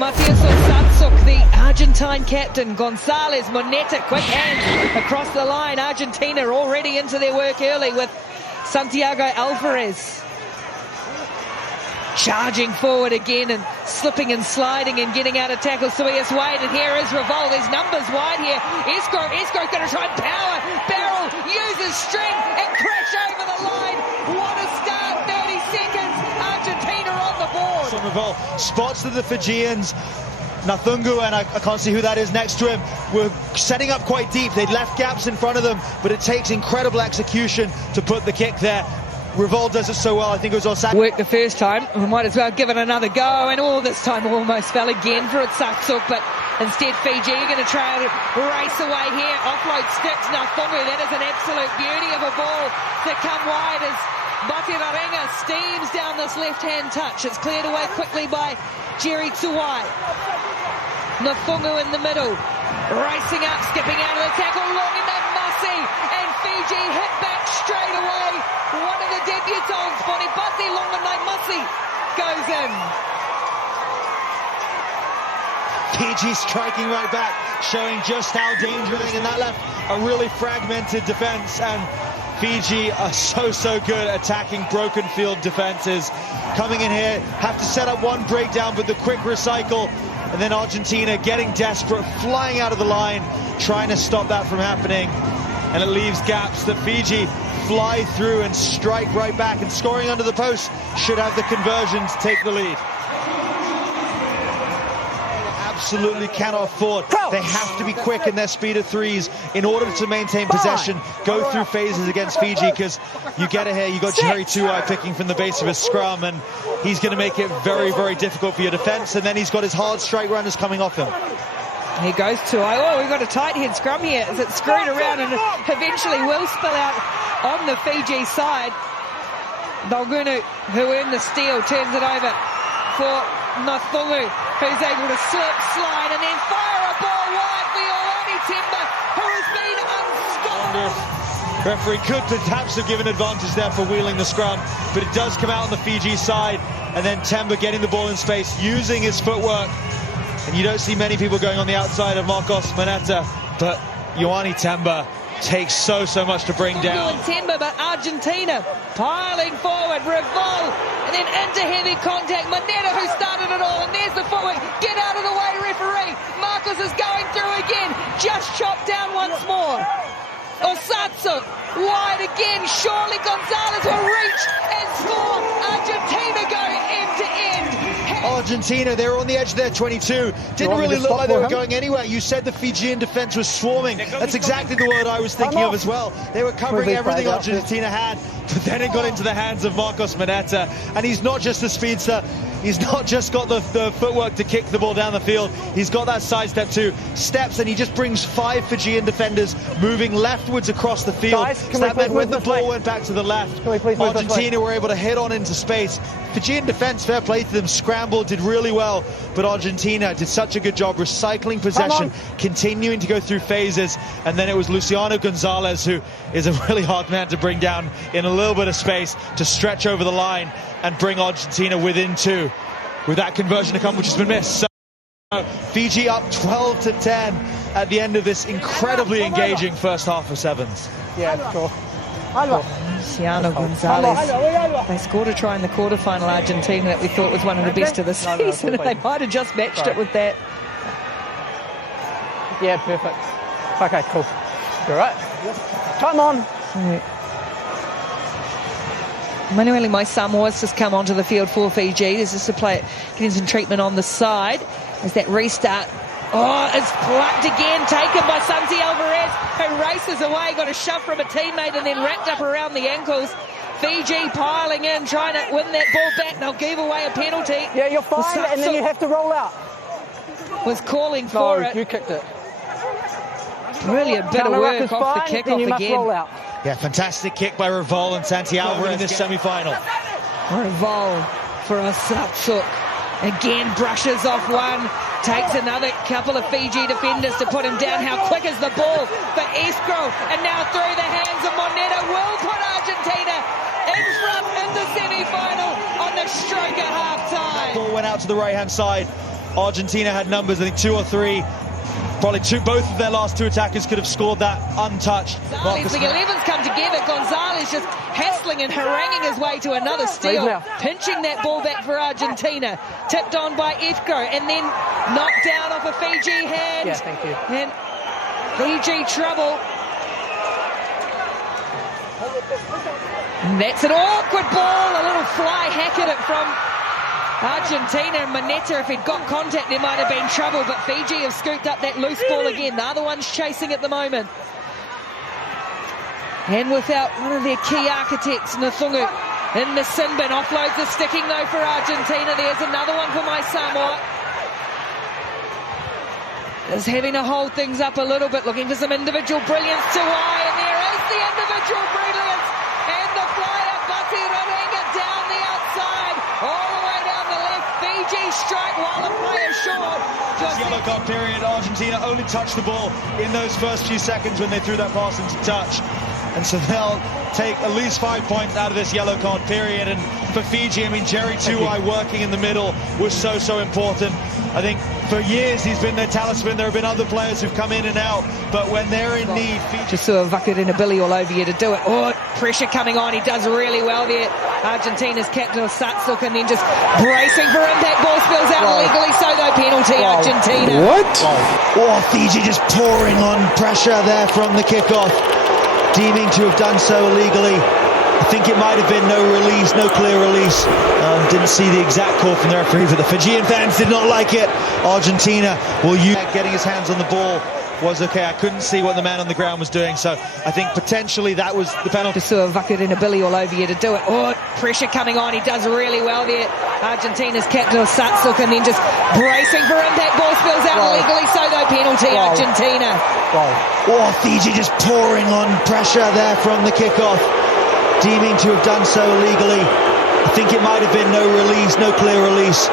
Matías Osatsuk, the Argentine captain. Gonzalez, Moneta, quick hands across the line. Argentina already into their work early with Santiago Alvarez. Charging forward again and slipping and sliding and getting out of tackle. Suias Wade, and here is Revol. There's numbers wide here. Esco's going to try and power. Barrel uses strength and crash over the line. What a start, 30 seconds. Argentina on the board. Revol spots to the Fijians. Nathungu, and I can't see who that is next to him, were setting up quite deep. They'd left gaps in front of them, but it takes incredible execution to put the kick there. Revol does it so well. I think it was Osatsuk. Worked the first time. We might as well give it another go. And all this time almost fell again for Osatsuk. But instead Fiji are going to try to race away here. Offload sticks. Nathungu. That is an absolute beauty of a ball to come wide as Batirarenga steams down this left-hand touch. It's cleared away quickly by Jerry Tuwai. Nathungu in the middle. Racing up, skipping out of the tackle. Long into Musi. And Fiji hit back straight away. One of the debutants, Bonipati Longanai Musi, goes in. Fiji striking right back, showing just how dangerous, and that left a really fragmented defense, and Fiji are so good at attacking broken field defenses. Coming in here, have to set up one breakdown, but the quick recycle, and then Argentina getting desperate, flying out of the line, trying to stop that from happening, and it leaves gaps that Fiji fly through and strike right back, and scoring under the post should have the conversion to take the lead. Absolutely cannot afford. They have to be quick in their speed of threes in order to maintain possession, go through phases against Fiji, because you get it here, you got Jerry Tuwai picking from the base of his scrum, and he's going to make it very difficult for your defense, and then he's got his hard strike runners coming off him. He goes Tuwai. Oh, we've got a tight head scrum here as it's screwed around and eventually will spill out on the Fiji side. Balgunu, who earned the steal, turns it over for Nathungu, who's able to slip, slide, and then fire a ball wide for Ioane Temba, who has been unstoppable. Referee could perhaps have given advantage there for wheeling the scrum, but it does come out on the Fiji side, and then Temba getting the ball in space, using his footwork, and you don't see many people going on the outside of Marcos Moneta, but Ioane Temba takes so much to bring down. Temba, but Argentina piling forward, Revol, and then into heavy contact. Moneta, who started it all, and there's the footwork. Get out of the way, referee. Marcos is going through again, just chopped down once more. Osatsuk, wide again. Surely Gonzalez will reach and score. Argentina go end to end. Argentina, they were on the edge of their 22. Didn't really look like they were going anywhere. You said the Fijian defense was swarming. That's exactly the word I was thinking of as well. They were covering everything Argentina had, but then it got into the hands of Marcos Moneta, and he's not just a speedster. He's not just got the footwork to kick the ball down the field. He's got that sidestep too. Steps, and he just brings 5 Fijian defenders moving leftwards across the field. So that meant when the ball went back to the left, Argentina were able to hit on into space. Fijian defense, fair play to them, scrambled, did really well, but Argentina did such a good job recycling possession, continuing to go through phases, and then it was Luciano Gonzalez, who is a really hard man to bring down in a little bit of space, to stretch over the line and bring Argentina within 2, with that conversion to come, which has been missed. So Fiji up 12-10 at the end of this incredibly engaging first half of 7's. Yeah, sure. Luciano Gonzalez. They scored a try in the quarterfinal, Argentina, that we thought was one of the best of the season. They might have just matched it with that. Yeah, perfect. Okay, cool. All right. Time on. Manuel Moisamo has just come onto the field for Fiji. There's just a player getting some treatment on the side as that restart. Oh, it's plucked again, taken by Santi Alvarez, who races away, got a shove from a teammate and then wrapped up around the ankles. Fiji piling in, trying to win that ball back. They'll give away a penalty. Yeah, you're fine, and then you have to roll out. Was calling for it. You kicked it. Brilliant bit of work off the kickoff again. Roll out. Yeah, fantastic kick by Revol and Santi Alvarez in this semi-final. Revol for Osatsuk. Again, brushes off one. Takes another couple of Fiji defenders to put him down. How quick is the ball for Escrow? And now through the hands of Moneta will put Argentina in front in the semi-final on the stroke at half-time. Ball went out to the right-hand side. Argentina had numbers, I think 2 or 3. Probably both of their last 2 attackers could have scored that untouched. The 11's come together. Gonzalez just hassling and haranguing his way to another steal, pinching that ball back for Argentina. Tipped on by Efko and then knocked down off a Fiji hand. Yeah, thank you. And Fiji trouble. And that's an awkward ball, a little fly hack at it from Argentina. And Moneta, if he'd got contact, there might have been trouble, but Fiji have scooped up that loose ball again. The other one's chasing at the moment. And without one of their key architects, Nathungu in the sin bin. Offloads the sticking though for Argentina. There's another one for my Samoa. Is having to hold things up a little bit, looking for some individual brilliance to Wai, and there is the individual brilliance. And the flyer, Bati Rarenga down the outside, all the way down the left. Fiji strike while the player short. Yellow card period. Argentina only touched the ball in those first few seconds when they threw that pass into touch. And so they'll take at least 5 points out of this yellow card period. And for Fiji, I mean, Jerry Tuwai working in the middle was so important. I think for years he's been their talisman. There have been other players who've come in and out, but when they're in need, Fiji... Just saw a Vakarina-Billy all over you to do it. Oh, pressure coming on. He does really well there. Argentina's captain, Satsuk, and then just bracing for impact. Ball spills out illegally, so though penalty, Argentina. What? Oh, Fiji just pouring on pressure there from the kickoff, deeming to have done so illegally. I think it might have been no release, no clear release. Didn't see the exact call from the referee, but the Fijian fans did not like it. Argentina will use getting his hands on the ball was okay. I couldn't see what the man on the ground was doing, so I think potentially that was the penalty. Just saw a Vakarina-Billy all over you to do it. Oh, pressure coming on. He does really well there. Argentina's captain, Satsuk, and then just bracing for impact. Ball spills out illegally, so though penalty, Argentina. Oh, Fiji just pouring on pressure there from the kickoff, deeming to have done so illegally. I think it might have been no release, no clear release.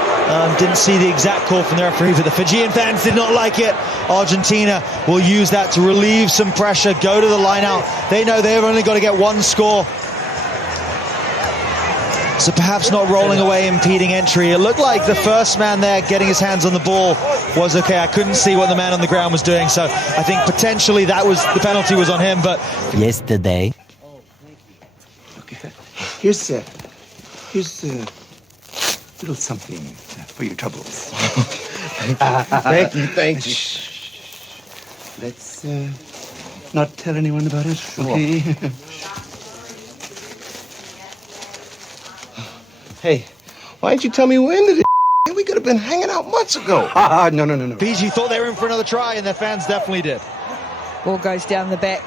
Didn't see the exact call from the referee, but the Fijian fans did not like it. Argentina will use that to relieve some pressure, go to the line out. They know they've only got to get one score. So perhaps not rolling away, impeding entry. It looked like the first man there getting his hands on the ball was okay. I couldn't see what the man on the ground was doing, so I think potentially that was the penalty was on him. But Yesterday. Okay. Here's a little something for your troubles. Thank you. Thank you. Let's not tell anyone about it, okay? Hey, why didn't you tell me when did it? We could have been hanging out months ago. No. Fiji thought they were in for another try, and their fans definitely did. Ball goes down the back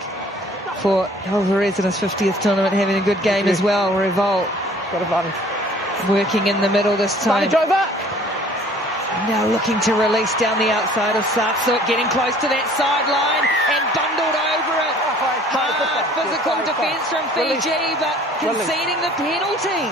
for Alvarez in his 50th tournament, having a good game as well. Revolt Got advantage. working in the middle this time. Now looking to release down the outside of Satsuk, getting close to that sideline and bundled over it. Hard physical defence from Fiji, but conceding the penalty.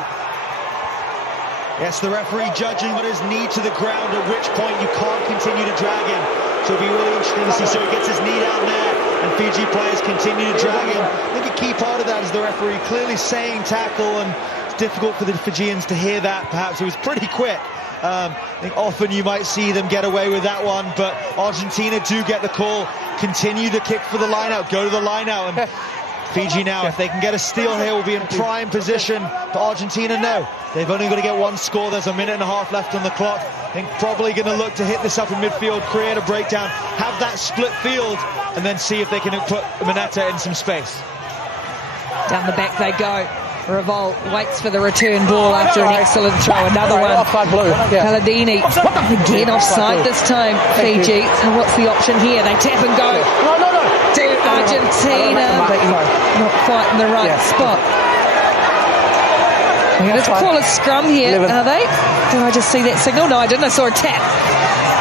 Yes, the referee judging what his knee to the ground, at which point you can't continue to drag him. So it'll be really interesting to see. So he gets his knee down there, and Fiji players continue to drag him. I think a key part of that is the referee clearly saying tackle, and it's difficult for the Fijians to hear that. Perhaps it was pretty quick. I think often you might see them get away with that one, but Argentina do get the call. Continue the kick for the line out, go to the line out, and Fiji now, if they can get a steal here, will be in prime position. But Argentina, no. They've only got to get one score. There's a minute and a half left on the clock. I think probably going to look to hit this up in midfield, create a breakdown, have that split field, and then see if they can put Moneta in some space. Down the back they go. Revolt waits for the return ball after an excellent throw. Another one. Offside blue. Paladini. Again offside this time. Fiji. So what's the option here? They tap and go to Argentina, but not quite in the right spot. They're going to call a scrum here, are they? Did I just see that signal? No, I didn't. I saw a tap.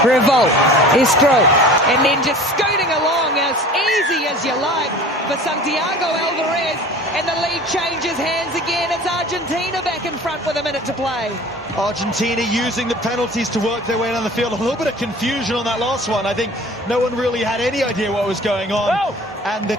Revolt, Escrow, and then just scooting along as easy as you like for Santiago Alvarez, and the lead changes hands again. It's Argentina back in front with a minute to play. Argentina using the penalties to work their way down the field. A little bit of confusion on that last one. I think no one really had any idea what was going on. And the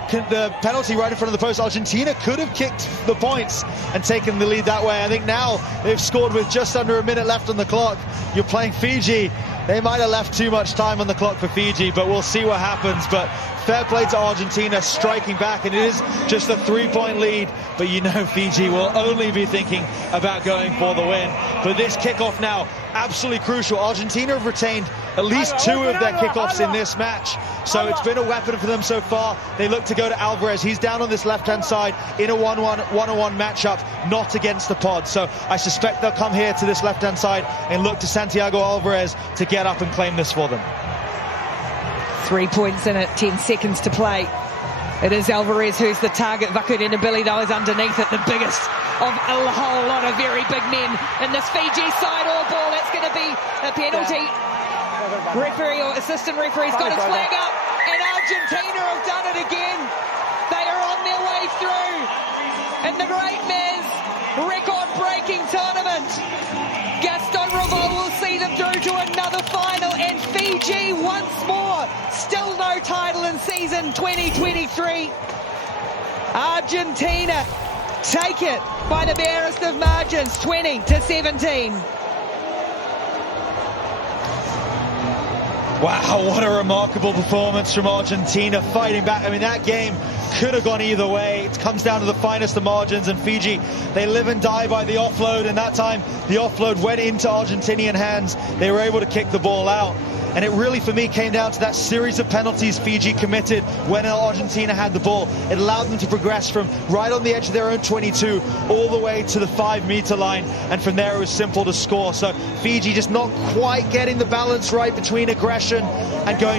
penalty right in front of the post. Argentina could have kicked the points and taken the lead that way. I think now they've scored with just under a minute left on the clock. You're playing Fiji. They might have left too much time on the clock for Fiji, but we'll see what happens. But fair play to Argentina striking back, and it is just a 3-point lead. But you know Fiji will only be thinking about going for the win. But this kickoff now, absolutely crucial. Argentina have retained at least 2 of their kickoffs in this match. So it's been a weapon for them so far. They look to go to Alvarez. He's down on this left-hand side in a 1-on-1 matchup, not against the pod. So I suspect they'll come here to this left-hand side and look to Santiago Alvarez to get up and claim this for them. 3 points in it, 10 seconds to play. It is Alvarez who's the target. Vakudina Billy, though, is underneath it, the biggest of a whole lot of very big men in this Fiji side. All ball, that's going to be a penalty. Referee or assistant referee's got his flag up, and Argentina have done it again. They are on their way through in the great men's record-breaking tournament. Gaston Revaux will see them through to another final, and Fiji once more, still no title in season 2023. Argentina take it by the barest of margins, 20-17. Wow, what a remarkable performance from Argentina, fighting back. I mean, that game could have gone either way. It comes down to the finest of margins, and Fiji, they live and die by the offload, and that time the offload went into Argentinian hands. They were able to kick the ball out. And it really, for me, came down to that series of penalties Fiji committed when Argentina had the ball. It allowed them to progress from right on the edge of their own 22 all the way to the 5-meter line. And from there, it was simple to score. So Fiji just not quite getting the balance right between aggression and going